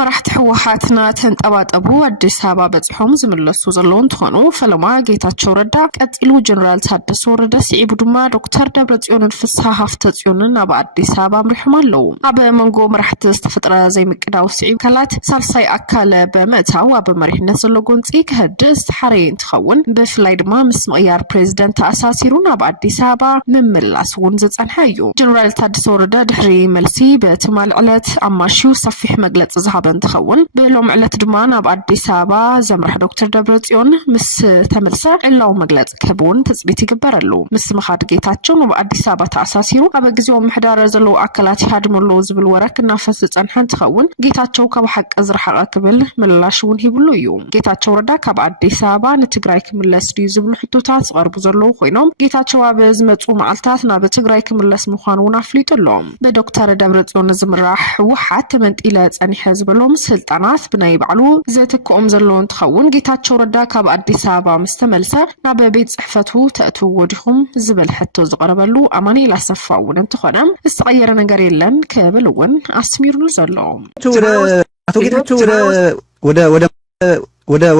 مرحت حوحاتنا تنطباطبو አዲስ አበባ በጽሖም ዝምለሱ ዘለውን ተኾኑ ፈለማ ጌታቸው ረዳ ቀጥሉ ጀነራል ታደሰ ወረደ ሲዒቡ ድማ ዶክተር ደብረጽዮን ፍስሐ ሃፍተጽዮንን ኣብ አዲስ አበባ ምርሕማለው ኣብ መንጎ መራሕቲ ዝተፈጥረ ዘይምቅዳው ሲዒብ ከላት ሳልሳይ አካለ በመታው ኣብ መሪሕነት ዘሎ ጎንፂ ከህድስ ሓረይ እንትኸውን ብፍላይ ድማ ምስ ምቕያር ፕሬዝዳንት ኣሳሲሩን ኣብ አዲስ አበባ ምምላስ ውን ዝጸንሐዩ ጀነራል ታደሰ ወረደ ድሕሪ መልሲ በትማል ዕለት ኣማሽው ሰፊሕ መግለጽ ዝሃበን ተኸውን በሎም ዕለት ድማ ኣብ አዲስ አበባ ዘምራሕ ዶክተር ደብረጽዮን ምስ ተመልሰ ዕላው መግለጽ ከቡን ተጽቢት ይግበረሉ ምስ መኻድ ጌታቸው ኣብ አዲስ አበባ ተኣሳሲሩ ኣብ ግዚኦ ምሕዳር ዘሎ አካላት ይሃድምሉ ዝብል ወረክና ፈስ ጸንሐን ተኸውን ጌታቸው ካብ ሓቀ ዝረሓቀ ክብል ምላሽውን ሂብሉ እዩ ጌታቸው ረዳ ካብ አዲስ አበባ ንትግራይ ክምለስ ድዩ ዝብሉ ሕቶታት ዝቀርቡ ዘለው ኮይኖም ጌታቸው ኣብ ዝመጹ መዓልታት ናብ ትግራይ ክምለስ ምዃኑን ኣፍሊጡሎም በዶክተር ደብረጽዮን ዝምራሕ ህወሓት ተመንጢለ ጸኒሐ ዝብሎም ስልጣናት ብናይ ባዕሉ ዘተኮም ዘለውን ተኸውን ጌታቸው ረዳ ካብ አዲስ አበባ ምስተመልሰ ናብ ቤት ጽሕፈቱ ተእቱ ወዲኹም ዝብል ሕቶ ዝቀረበሉ አማኑኤል አሰፋውን እንትኾነም ዝተቀየረ ነገር የለን ከብልውን አስሚሩሉ ዘሎ አቶ ጌታቸው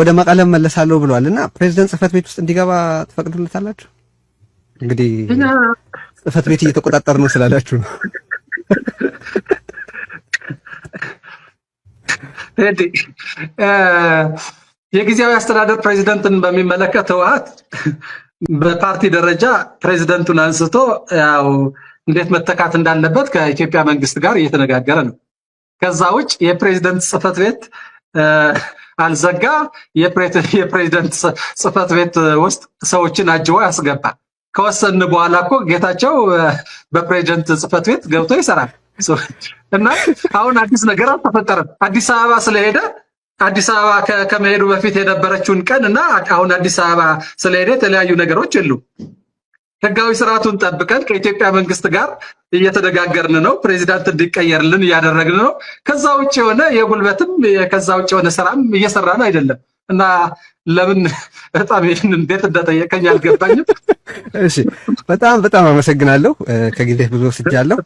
ወደ መቀለ መለሳለሁ ብለዋልና ፕሬዝዳንት ጽሕፈት ቤት ውስጥ እንዲገባ ተፈቅዶለታላችሁ? እንግዲህ ጽሕፈት ቤት እየተቆጣጠር ነው ስላላችሁ ነው። የጊዜያዊ አስተዳደር ፕሬዝዳንትን በሚመለከት ህወሓት በፓርቲ ደረጃ ፕሬዝዳንቱን አንስቶ ያው እንዴት መተካት እንዳለበት ከኢትዮጵያ መንግስት ጋር እየተነጋገረ ነው። ከዛ ውጭ የፕሬዝዳንት ጽሕፈት ቤት አልዘጋ የፕሬዝዳንት ጽሕፈት ቤት ውስጥ ሰዎችን አጅቦ ያስገባ ከወሰን በኋላ እኮ ጌታቸው በፕሬዝዳንት ጽሕፈት ቤት ገብቶ ይሰራል እና አሁን አዲስ ነገር አልተፈጠረም። አዲስ አበባ ስለሄደ አዲስ አበባ ከመሄዱ በፊት የነበረችውን ቀን እና አሁን አዲስ አበባ ስለሄደ የተለያዩ ነገሮች የሉ። ህጋዊ ስርዓቱን ጠብቀን ከኢትዮጵያ መንግስት ጋር እየተነጋገርን ነው። ፕሬዝዳንት እንዲቀየርልን እያደረግን ነው። ከዛ ውጭ የሆነ የጉልበትም ከዛ ውጭ የሆነ ስራም እየሰራን አይደለም እና ለምን በጣም ይሄን እንዴት እንደጠየቀኝ አልገባኝም። እሺ በጣም አመሰግናለሁ። ከጊዜ ብዙ ወስጃለሁ።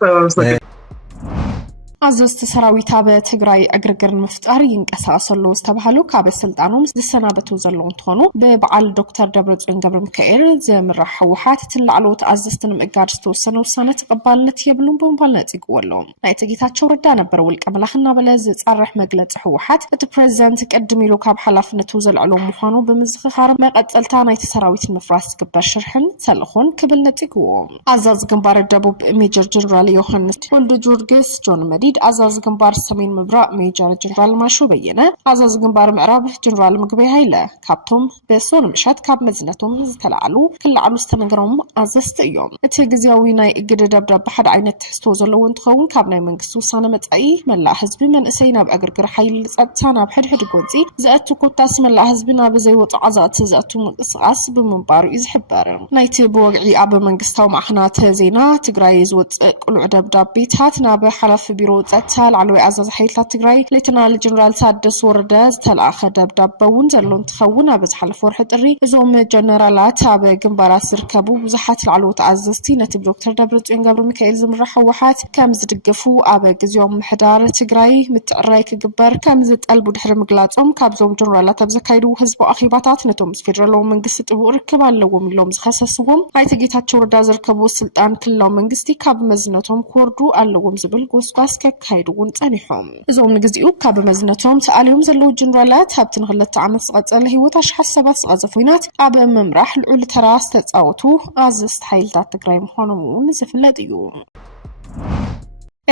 አዘዝት ሰራዊት ኣብ ትግራይ እግርግርን ምፍጣር ይንቀሳቀሰሉ ዝተባሃሉ ካብ ስልጣኖም ዝሰናበቱ ዘለውን እንትኾኑ በበዓል ዶክተር ደብረጽዮን ገብረ ሚካኤል ዘምራሕ ህወሓት ትላዕሎት አዘዝትን ምእጋድ ዝተወሰነ ውሳነ ተቀባልነት የብሉን በመባል ነጽግወሎም ናይ ጌታቸው ረዳ ነበር ውልቀ መላኽና በለ ዝጻርሕ መግለጽ ህወሓት እቲ ፕሬዝዳንት ቀድም ኢሉ ካብ ሓላፍነቱ ዘልዕሎ ምዃኑ ብምዝኽኻር መቀጠልታ ናይ ሰራዊት ምፍራስ ዝግበር ሽርሕን ተልኾን ክብል ነጽግዎም አዛዝ ግንባር ደቡብ ሜጀር ጀነራል ዮሐንስ ወልደ ጊዮርጊስ ጆን መዲ አዛዝ ግንባር ሰሜን ምብራቅ ሜጀር ጀነራል ማሾ በየነ አዛዝ ግንባር ምዕራብ ጀነራል ምግበይ ኃይለ ካብቶም በሶን ምሻት ካብ መዝነቶም ዝተላዓሉ ክላዓሉ ዝተነገሮም አዘዝት እዮም እቲ ግዚያዊ ናይ እግድ ደብዳቤ ሓደ ዓይነት ትሕዝቶ ዘለዎ እንትኸውን ካብ ናይ መንግስቲ ውሳነ መጻኢ መላእ ህዝቢ መንእሰይ ናብ እግርግር ሓይሊ ጸጥታ ናብ ሕድሕድ ጎንፂ ዘእቱ ኮታስ መላእ ህዝቢ ናብ ዘይወጡ ዓዛእቲ ዘእቱ ምንቅስቃስ ብምንባሩ እዩ ዝሕበር ናይቲ ብወግዒ ኣብ መንግስታዊ ማዕኸናት ዜና ትግራይ ዝወፅእ ቁልዕ ደብዳቤታት ናብ ሓላፊ ቢሮ ጸጥታ ላዕለዋይ አዛዝ ሓይልታት ትግራይ ሌተናል ጀነራል ታደሰ ወረደ ዝተላኸ ደብዳቤውን ዘሎ እንትኸውን ኣብ ዝሓለፈ ወርሒ ጥሪ እዞም ጀነራላት ኣብ ግንባራት ዝርከቡ ብዙሓት ላዕለዎት አዘዝቲ ነቲ ዶክተር ደብረጽዮን ገብረ ሚካኤል ዝምራሕ ህወሓት ከም ዝድግፉ ኣብ ግዚኦም ምሕዳር ትግራይ ምትዕራይ ክግበር ከም ዝጠልቡ ድሕሪ ምግላጾም ካብዞም ጀነራላት ኣብ ዘካይዱ ህዝቢ ኣኺባታት ነቶም ፌደራላዊ መንግስቲ ጥቡቅ ርክብ ኣለዎም ኢሎም ዝኸሰስዎም ናይቲ ጌታቸው ረዳ ዝርከቡ ስልጣን ክልላዊ መንግስቲ ካብ መዝነቶም ክወርዱ ኣለዎም ዝብል ጎስጓስ ካይዱውን ጸኒሖም እዞም ንግዚኡ ካብ መዝነቶም ተኣልዮም ዘለው ጀነራላት ኣብቲ ንኽልተ ዓመት ዝቐጸለ ህይወት ኣሽሓት ሰባት ዝቐዘፉ ይናት ኣብ ምምራሕ ልዑል ተራ ዝተጻወቱ አዘዝት ሓይልታት ትግራይ ምዃኖም እውን ዝፍለጥ እዩ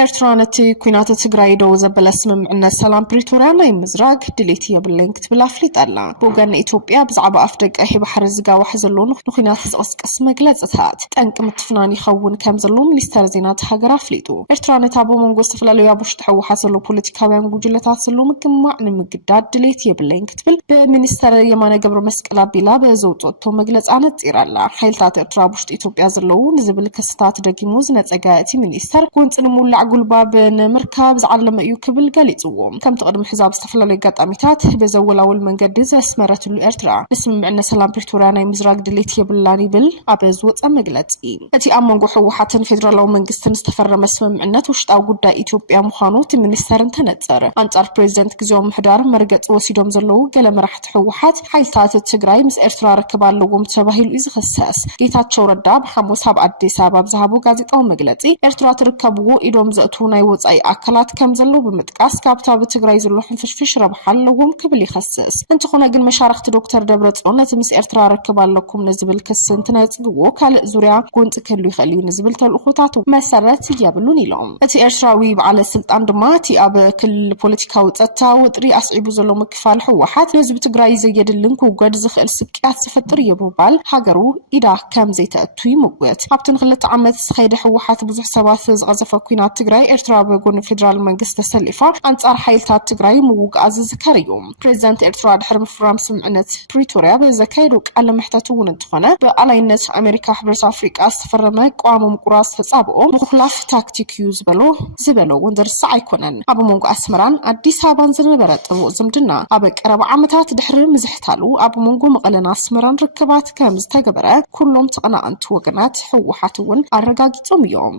ኤርትራ ነቲ ኩናት ትግራይ ደው ዘበለ ስምምዕነት ሰላም ፕሪቶሪያ ናይ ምዝራግ ድሌት የብለን ክትብል ኣፍሊጣላ ብወገን ኢትዮጵያ ብዛዕባ ኣፍ ደገ ባሕሪ ዝጋዋሕ ዘሎ ንኩናት ዝቕስቀስ መግለጽታት ጠንቂ ምትፍናን ይኸውን ከም ዘሎ ሚኒስተር ዜና ሃገር ኣፍሊጡ ኤርትራ ነታ ብመንጎ ዝተፈላለዩ ኣብ ውሽጢ ህወሓት ዘሎ ፖለቲካውያን ጉጅለታት ዘሎ ምግማዕ ንምግዳድ ድሌት የብለን ክትብል ብሚኒስተር የማነ ገብረ መስቀል ኣቢላ በዘውፅቶ መግለጽ ኣነጺራላ ሓይልታት ኤርትራ ኣብ ውሽጢ ኢትዮጵያ ዘለው ንዝብል ክስታት ደጊሙ ዝነጸጋ እቲ ሚኒስተር ጎንጽ ንሙላ ጉልባብ ንምርካብ ዝዓለመ እዩ ክብል ገሊጽዎ ከም ተቀድም ሕዛብ ዝተፈላለዩ ጋጣሚታት በዘወላውል መንገዲ ዘስመረትሉ ኤርትራ ንስምምዕነት ሰላም ፕሪቶሪያ ናይ ምዝራግ ድሌት የብላን ይብል ኣብ ዝወፀ መግለጺ እቲ ኣብ መንጎ ሕወሓትን ፌደራላዊ መንግስትን ዝተፈረመ ስምምዕነት ውሽጣዊ ጉዳይ ኢትዮጵያ ምዃኑ እቲ ሚኒስተርን ተነጸረ አንጻር ፕሬዚደንት ግዚያዊ ምሕዳር መርገጽ ወሲዶም ዘለዉ ገለ መራሕቲ ሕወሓት ሓይልታት ትግራይ ምስ ኤርትራ ርክብ ኣለዎም ተባሂሉ እዩ ዝኽሰስ ጌታቸው ረዳ ብሓሙስ ኣብ አዲስ አበባ ዝሃቡ ጋዜጣዊ መግለጺ ኤርትራ ትርከብዎ ኢዶም ዘእቱ ናይ ወጻኢ አካላት ከም ዘሎ ብምጥቃስ ካብታ ብትግራይ ዘሎ ሕንፍሽፍሽ ረብሓ ኣለዎም ክብል ይኸስስ እንተኾነ ግን መሻርክቲ ዶክተር ደብረጽዮን ነቲ ምስ ኤርትራ ርክብ ኣለኩም ንዝብል ክስ እንትነጽግዎ ካልእ ዙርያ ጎንፂ ክህሉ ይኽእል እዩ ንዝብል ተልእኾታት መሰረት የብሉን ኢሎም እቲ ኤርትራዊ በዓለ ስልጣን ድማ እቲ ኣብ ክልል ፖለቲካዊ ጸጥታ ውጥሪ ኣስዒቡ ዘሎ ምክፋል ሕወሓት ንህዝቢ ትግራይ ዘየድልን ክውገድ ዝኽእል ስቅያት ዝፈጥር ይብባል ሃገሩ ኢዳ ከም ዘይተእቱ ይምወት ኣብቲ ንክልተ ዓመት ዝኸይደ ሕወሓት ብዙሕ ሰባት ዝቐዘፈ ኩናት ትግራይ ኤርትራ በጎን ፌደራል መንግስት ተሰሊፋ አንጻር ሓይልታት ትግራይ ምውጋእ ዝዝከር እዩ ፕሬዚደንት ኤርትራ ድሕሪ ምፍራም ስምምዕነት ፕሪቶሪያ በዘካየዱ ቃለ መሕተት እውን እንትኾነ በኣላይነት ኣሜሪካ ሕብረት ኣፍሪቃ ዝተፈረመ ቋሚ ምቁራጽ ተጻብኦ ምኽላፍ ታክቲክ እዩ ዝበሎ ወንዘርሳ ኣይኮነን ኣብ መንጎ ኣስመራን አዲስ አበባን ዝነበረ ጥቡቕ ዝምድና ኣብ ቀረባ ዓመታት ድሕሪ ምዝሕታሉ ኣብ መንጎ መቐለን ኣስመራን ርክባት ከም ዝተገበረ ኩሎም ተቐናቐንቲ ወገናት ሕወሓት እውን ኣረጋጊጾም እዮም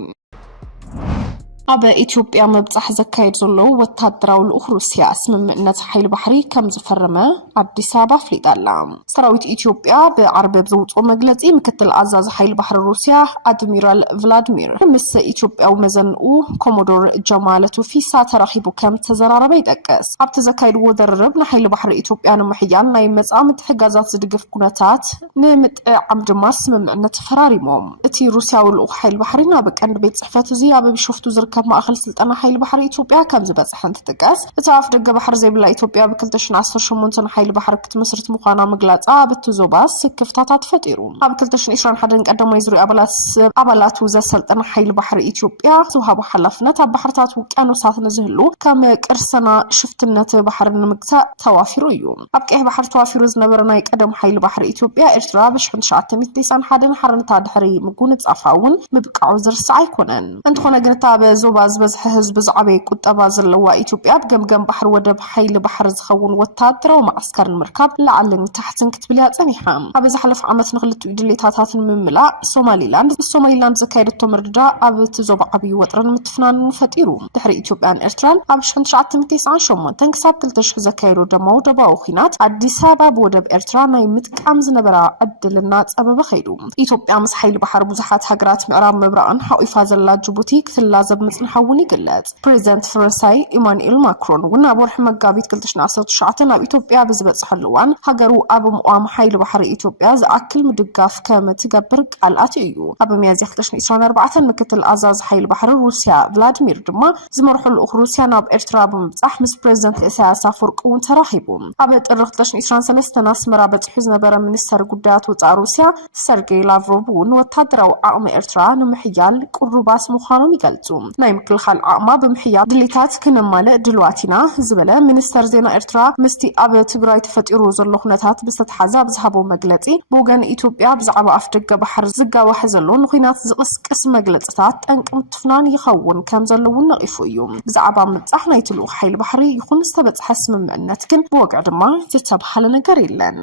ኣብ ኢትዮጵያ መብጻሕ ዘካየድ ዘሎ ወታደራዊ ልኡኽ ሩስያ ስምምዕነት ሓይሊ ባሕሪ ከም ዝፈረመ አዲስ አበባ ፍሊጣላ ሰራዊት ኢትዮጵያ ብዓርብ ብዘውፅኦ መግለጺ ምክትል ኣዛዚ ሓይሊ ባሕሪ ሩስያ ኣድሚራል ቭላድሚር ምስ ኢትዮጵያዊ መዘንኡ ኮሞዶር ጀማል ቱፊሳ ተራኺቡ ከም ተዘራረበ ይጠቅስ ኣብቲ ዘካየድዎ ደርርብ ንሓይሊ ባሕሪ ኢትዮጵያ ንምሕያል ናይ መጻኢ ምትሕግጋዛት ዝድግፍ ኩነታት ንምጥዓም ድማ ስምምዕነት ተፈራሪሞም እቲ ሩስያዊ ልኡኽ ሓይሊ ባሕሪ ናብ ቀንዲ ቤት ጽሕፈት እዚ ኣብ ቢሾፍቱ ካብ ማእኸል ስልጠና ሓይሊ ባሕሪ ኢትዮጵያ ከም ዝበጽሐ እንትጥቀስ እቲ ኣፍ ደገ ባሕሪ ዘይብላ ኢትዮጵያ ብ2018 ሓይሊ ባሕሪ ክትመስርት ምዃና ምግላጻ ኣብቲ ዞባስ ክፍተታት ፈጢሩ ኣብ 2021 ቀዳማይ ዙርያ ኣባላቱ ዘሰልጠና ሓይሊ ባሕሪ ኢትዮጵያ ዝወሃቦ ሓላፍነት ኣብ ባሕርታት ውቅያኖሳት ንዝህሉ ከም ቅርሰና ሽፍትነት ባሕሪ ንምግታእ ተዋፊሩ እዩ ኣብ ቀይሕ ባሕሪ ተዋፊሩ ዝነበረ ናይ ቀደም ሓይሊ ባሕሪ ኢትዮጵያ ኤርትራ ብ1991 ሓርነታ ድሕሪ ምጉንጻፍ እውን ምብቃዑ ዝርስዕ ኣይኮነን እንትኾነ ግን ዞባ ዝበዝሐ ህዝቢ ዝዓበየ ቁጠባ ዘለዋ ኢትዮጵያ ብገምገም ባሕሪ ወደብ ሓይሊ ባሕሪ ዝኸውን ወታደራዊ ማዕስከር ንምርካብ ላዕልን ታሕትን ክትብል እያ ጸኒሓ ኣብ ዝሓለፈ ዓመት ንኽልቲኡ ድሌታትን ንምምላእ ሶማሊላንድ ዘካየደቶ ምርድዳ ኣብ እቲ ዞባ ዓብዪ ወጥረን ምትፍናንን ፈጢሩ ድሕሪ ኢትዮጵያን ኤርትራን ኣብ 1998 ክሳብ 2000 ዘካየዱ ደማዊ ደባዊ ኩናት አዲስ አበባ ብወደብ ኤርትራ ናይ ምጥቃም ዝነበራ ዕድልና ጸበበ ኸይዱ ኢትዮጵያ ምስ ሓይሊ ባሕሪ ብዙሓት ሃገራት ምዕራብ ምብራቕን ሓቂፋ ዘላ ጅቡቲ ክትላዘብ ምጽንሐውን ይግለጽ ፕሬዚደንት ፈረንሳይ ኢማኑኤል ማክሮን እውን ኣብ ወርሒ መጋቢት 2019 ኣብ ኢትዮጵያ ብዝበጽሐሉ እዋን ሃገሩ ኣብ ምቋም ሓይሊ ባሕሪ ኢትዮጵያ ዝኣክል ምድጋፍ ከም ትገብር ቃል ኣትዩ እዩ ኣብ ሚያዝያ 2024 ምክትል ኣዛዚ ሓይሊ ባሕሪ ሩስያ ቭላድሚር ድማ ዝመርሑ ልኡኽ ሩስያ ናብ ኤርትራ ብምብጻሕ ምስ ፕሬዚደንት ኢሳያስ ኣፈወርቂ እውን ተራኺቡ ኣብ ጥሪ 2023 ኣስመራ በጽሑ ዝነበረ ሚኒስተር ጉዳያት ወጻኢ ሩስያ ሰርጌይ ላቭሮቭ እውን ወታደራዊ ዓቕሚ ኤርትራ ንምሕያል ቁሩባስ ምዃኖም ይገልጹ ናይ ምክልኻል ዓቕማ ብምሕያል ድሌታት ክነማልእ ድልዋቲና ዝበለ ሚኒስተር ዜና ኤርትራ ምስቲ ኣብ ትግራይ ተፈጢሩ ዘሎ ኩነታት ብዝተተሓዘ ኣብ ዝሃቦ መግለጺ ብወገን ኢትዮጵያ ብዛዕባ ኣፍ ደገ ባሕሪ ዝጋዋሕ ዘሎ ንኩናት ዝቕስቅስ መግለጽታት ጠንቂ ምትፍናን ይኸውን ከም ዘለዎ ነቒፉ እዩ ብዛዕባ ምብጻሕ ናይቲ ልኡኽ ሓይሊ ባሕሪ ይኹን ዝተበጽሐ ስምምዕነት ግን ብወግዕ ድማ ዝተባሃለ ነገር የለን